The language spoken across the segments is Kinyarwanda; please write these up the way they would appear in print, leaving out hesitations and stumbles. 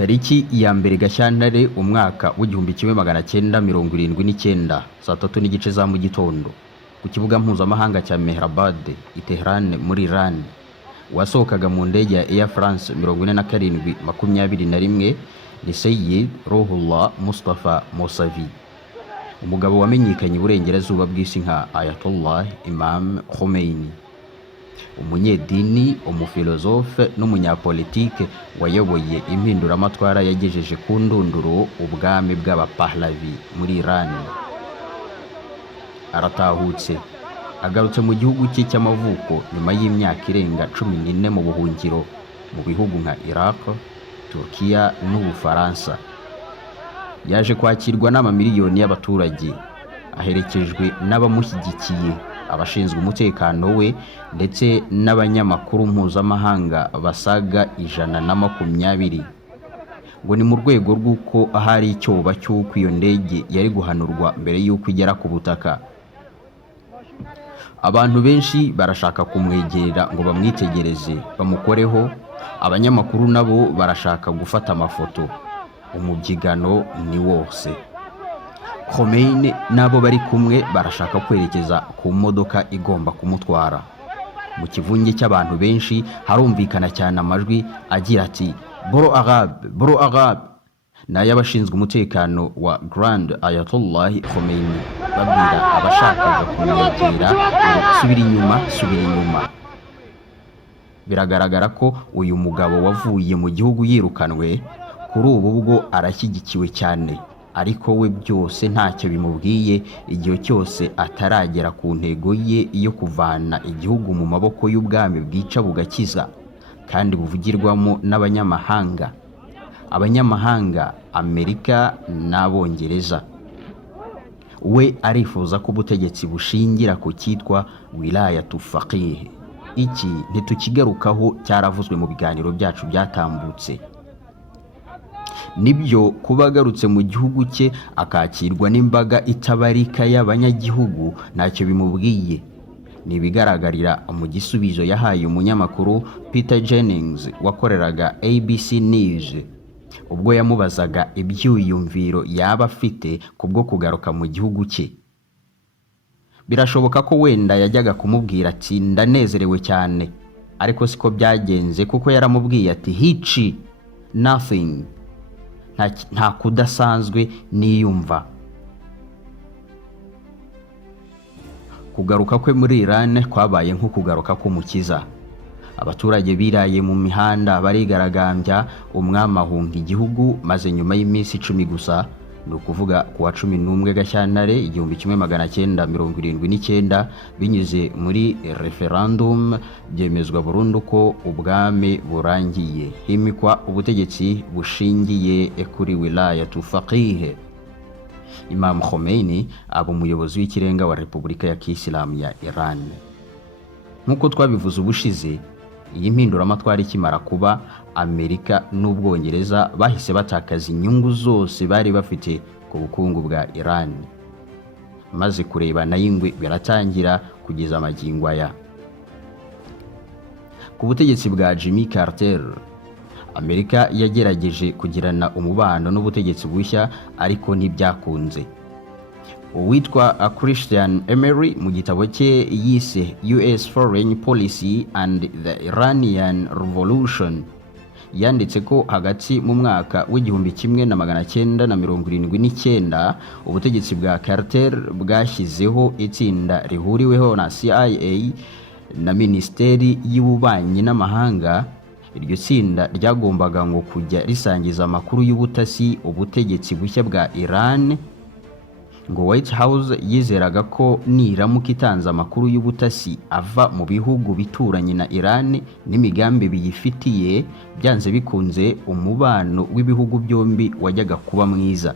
Tariki ya mbere Gashyantare umwaka w'1979 saa 3:30 za mu gitondo ku kibuga mpuzamahanga cya Mehrabad i Tehran muri Iran, wasohokaga mu ndege ya Air France 4721 ni Sayyid Ruhullah Mustafa Mousavi, umugabo wamenyekanye uburengerazuba bw'isi nka Ayatollah Imam Khomeini, umunyedini, umufilozofe n'umunyapolitike wayoboye impinduramatwara yagejeje ku ndunduro ubwami bw'abapahlavi muri Iran. Aratahutse agarutse mu gihugu cye cy'amavuko nyuma y'imyaka irenga 14 mu buhungiro mu bihugu nka Iraq, Turkiya n'Ubufaransa. Yaje kwakirwa n'amamiliyoni y'abaturage, aherekejwe n'abamushyigikiye, abashinzwe umutekano we ndetse n'abanyamakuru mpuzamahanga basaga 120. Ngo ni mu rwego rw'uko ahari icyoba cy'uko iyo ndege yari guhanurwa mbere y'uko igera ku butaka. Abantu benshi barashaka kumwegera ngo bamwitegereze bamukoreho, abanyamakuru nabo barashaka gufata amafoto. Umubyigano ni wose. Khomeini nabo bari kumwe barashaka kwerekeza ku modoka igomba kumutwara. Mu kivunge cy'abantu benshi harumvikana cyane amajwi agira ati boro Arab, n'ay'abashinzwe umutekano wa Grand Ayatollah Khomeini babwira abashakaga kumwegera ngo subira inyuma. Biragaragara ko uyu mugabo wavuye mu gihugu yirukanwe kuri ubu bwo arashyigikiwe cyane, ariko we byose ntacyo bimubwiye igihe cyose ataragera ku ntego ye yo kuvana igihugu mu maboko y'ubwami bwica bugakiza kandi buvugirwamo n'abanyamahanga, Amerika n'Abongereza. We arifuza ko ubutegetsi bushingira ku cyitwa wilayatu faqih. Iki ntitukigarukaho, cyaravuzwe mu biganiro byacu byatambutse. Nibyo kuba agarutse mu gihugu cye akakirwa n'imbaga itabarika y'abanyagihugu ntacyo bimubwiye. Nibigaragarira mu gisubizo yahaye umunyamakuru Peter Jennings wakoreraga ABC News ubwo yamubazaga ibyuyumviro yaba afite kubwo kugaruka mu gihugu cye. Birashoboka ko wenda yajyaga kumubwira ati ndanezerewe cyane, ariko siko byagenze kuko yaramubwiye ati hici nothing, nta kudasanzwe niyumva. Kugaruka kwe muri Iran kwabaye nko kugaruka k'umukiza. Abaturage biraye mu mihanda barigaragambya, umwami ahunga igihugu, maze nyuma y'iminsi 10 gusa, ni ukuvuga ku wa 11 Gashyantare 1979 binyuze muri referendum byemezwa burundu ko ubwami burangiye, himikwa ubutegetsi bushingiye kuri wilayatu faqih. Imam Khomeini aba umuyobozi w'ikirenga wa Repubulika ya Kisilamu ya Iran. Nkuko twabivuze ubushize, iyi mpinduramatwara ikimara kuba, Amerika n'Ubwongereza bahise batakaza inyungu zose bari bafite ku bukungu bwa Iran, maze kureba na yingwe biratangira kugeza amagingo aya. Ku butegetsi bwa Jimmy Carter, Amerika yagerageje kugirana umubano n'ubutegetsi bushya, ariko ntibyakunze. Uwitwa Christian Emery mu gitabo cye yise US Foreign Policy and the Iranian Revolution yanditse ko hagati mu mwaka w'1979 ubutegetsi bwa Carter bwashyizeho itsinda rihuriweho na CIA na Minisiteri y'Ububanyi n'Amahanga. Iryo tsinda ryagombaga ngo kujya risangiza amakuru y'ubutasi ubutegetsi bushya bwa Iran. Ngo White House yizeraga ko niramuka itanze amakuru y'ubutasi ava mu bihugu bituranye na Iran n'imigambi biyifitiye, byanze bikunze umubano w'ibihugu byombi wajyaga kuba mwiza.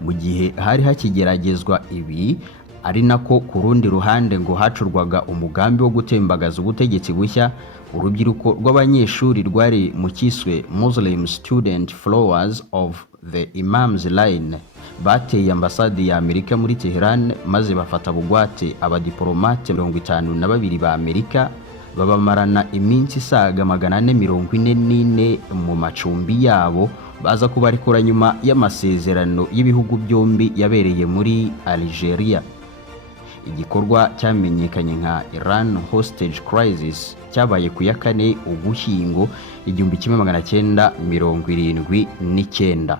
Mu gihe hari hakigeragezwa ibi, ari nako ku rundi ruhande ngo hacurwaga umugambi wo gutembagaza ubutegetsi bushya, urubyiruko rw'abanyeshuri rwari mu kiswe Muslim Student Flowers of the Imam's Line bateye ambasade ya Amerika muri Tehran, maze bafata bugwate abadiplomate 52 ba Amerika babamarana iminsi isaga 444 mu macumbi yabo, baza kubarekura nyuma y'amasezerano y'ibihugu byombi yabereye muri Algeria. Igikorwa cyamenyekanye nka Iran Hostage Crisis cyabaye ku ya 4 Ugushyingo 1979.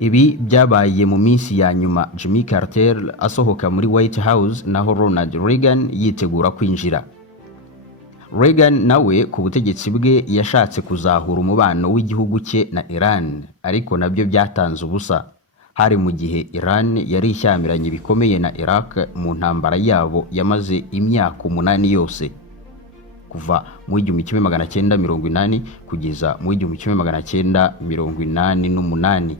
Ibi byabaye mu minsi ya nyuma Jimmy Carter asohoka muri White House naho Ronald Reagan yitegura kwinjira. Reagan nawe ku butegetsi bwe yashatse kuzahura umubano w'igihugu cye na Iran, ariko nabyo byatanze ubusa. Hari mu gihe Iran yari ishyamiranye bikomeye na Iraq mu ntambara yabo yamaze imyaka 8 yose, kuva mu 1980 kugeza mu 1988.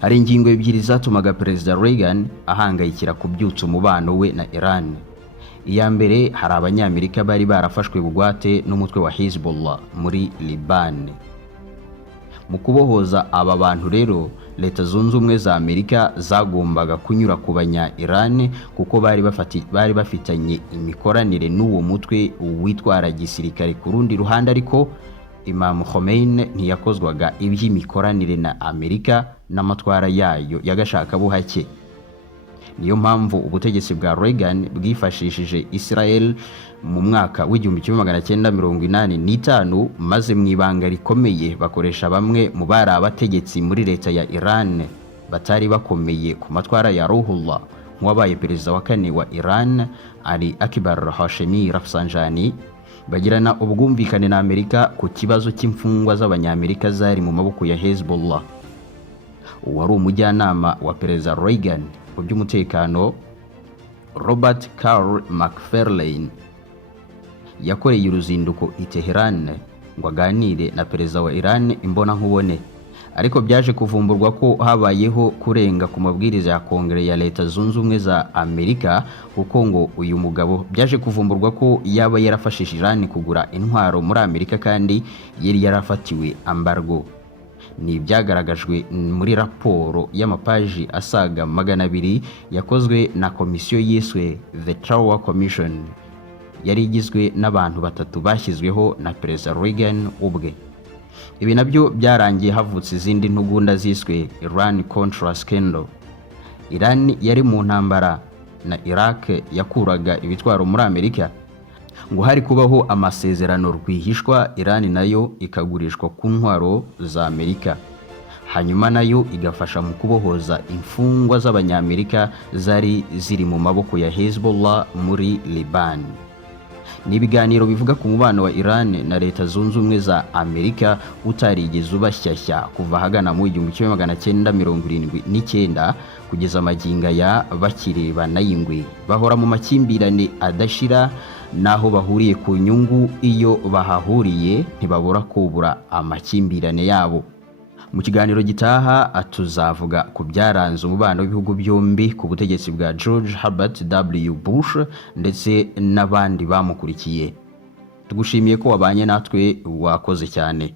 Hari ingingo ebyiri zatumaga Perezida Reagan ahangayikira kubyutsa umubano we na Iran. Iya mbere, hari abanyamerika bari barafashwe bugwate n'umutwe wa Hezbollah muri Liban. Mu kubohoza aba bantu rero, Leta Zunze Ubumwe za Amerika zagombaga kunyura ku banya-Iran kuko bari bafitanye imikoranire n'uwo mutwe witwara gisirikare. Ku rundi ruhande ariko, Imam Khomeini ntiyakozwaga iby'imikoranire na Amerika n'amatwara yayo yagashaka buhake. Niyo mpamvu ubutegetsi bwa Reagan bwifashishije Israel mu mwaka w'1985, maze mu ibanga rikomeye bakoresha bamwe mu bari abategetsi muri leta ya Iran batari bakomeye ku matwara ya Ruhullah, nk'uwabaye perezida wa 4 wa Iran Ali Akbar Hashemi Rafsanjani, bagirana ubwumvikane na Amerika ku kibazo cy'imfungwa z'abanyamerika zari mu maboko ya Hezbollah. Uwari umujyanama wa perezida Reagan ku by'umutekano, Robert Carl McFarlane, yakoreye uruzinduko i Tehran ngo aganire na perezida wa Iran imbona nkubone, ariko byaje kuvumburwa ko habayeho kurenga ku mabwiriza ya Kongere ya Leta Zunze Ubumwe za Amerika, kuko ngo uyu mugabo byaje kuvumburwa ko yaba yarafashije Iran kugura intwaro muri Amerika kandi yari yarafatiwe embargo. Ni byagaragajwe muri raporo y'amapaji asaga 200 yakozwe na komisiyo yiswe The Tower Commission, yari igizwe n'abantu batatu bashyizweho na Perezida Reagan ubwe. Ibi nabyo byarangiye havutse izindi ntugunda ziswe Iran Contra Scandal. Iran yari mu ntambara na Iraq yakuraga ibitwaro muri Amerika, ngo hari kubaho amasezerano rwihishwa, Iran nayo ikagurishwa ku ntwaro za Amerika, hanyuma nayo igafasha mu kubohoza imfungwa z'abanyamerika zari ziri mu maboko ya Hezbollah muri Liban. Ni ibiganiro bivuga ku mubano wa Iran na Leta Zunze Ubumwe za Amerika utarigeze ubashyashya kuva hagana mu 1979 kugeza maginga ya bakirebana y'ingwe, bahora mu makimbirane adashira, naho bahuriye ku nyungu iyo bahahuriye ntibabura kubura amakimbirane yabo. Mu kiganiro gitaha tuzavuga ku byaranze umubano w'ibihugu byombi ku butegetsi bwa George Herbert W. Bush ndetse n'abandi bamukurikiye. Tugushimiye ko wabanye natwe, wakoze cyane.